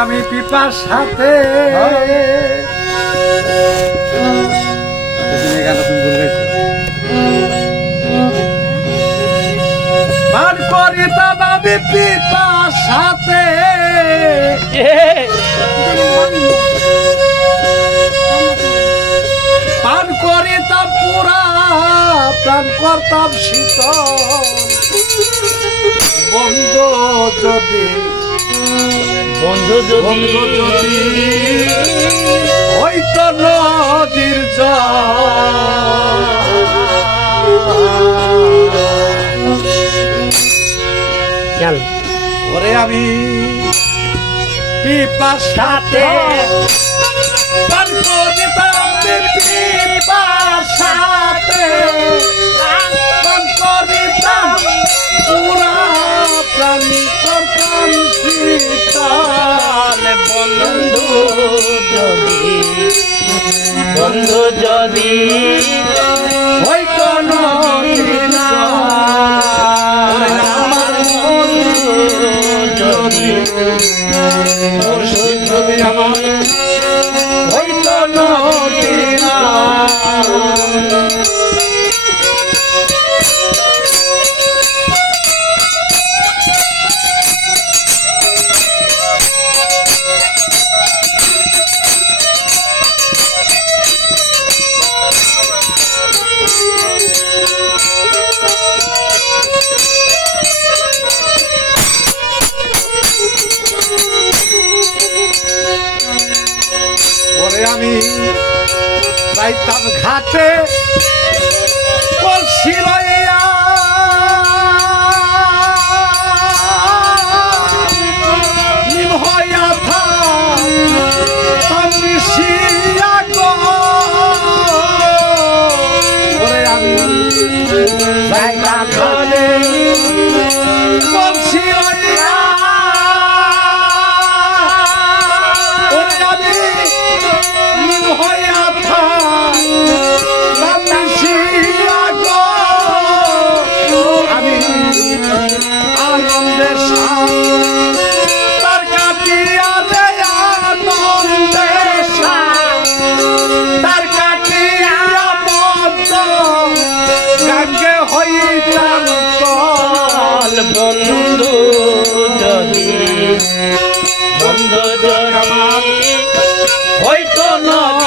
আমি পিপার সাথে করিতাম আমি পিপার সাথে পান করিতাম পুরা প্রাণ করতাম শীতল। বন্ধু যদি বন্ধু যদি হয়তো নদীর জল ওরে আমি পিপার সাথে পান করিতাম পিপার সাথে পান করিতাম পুরা প্রাণ করতাম বন্ধু যদি বন্ধু যদি যাইতাম ঘাটে। কলসি লইয়া বন্ধু তো নদীর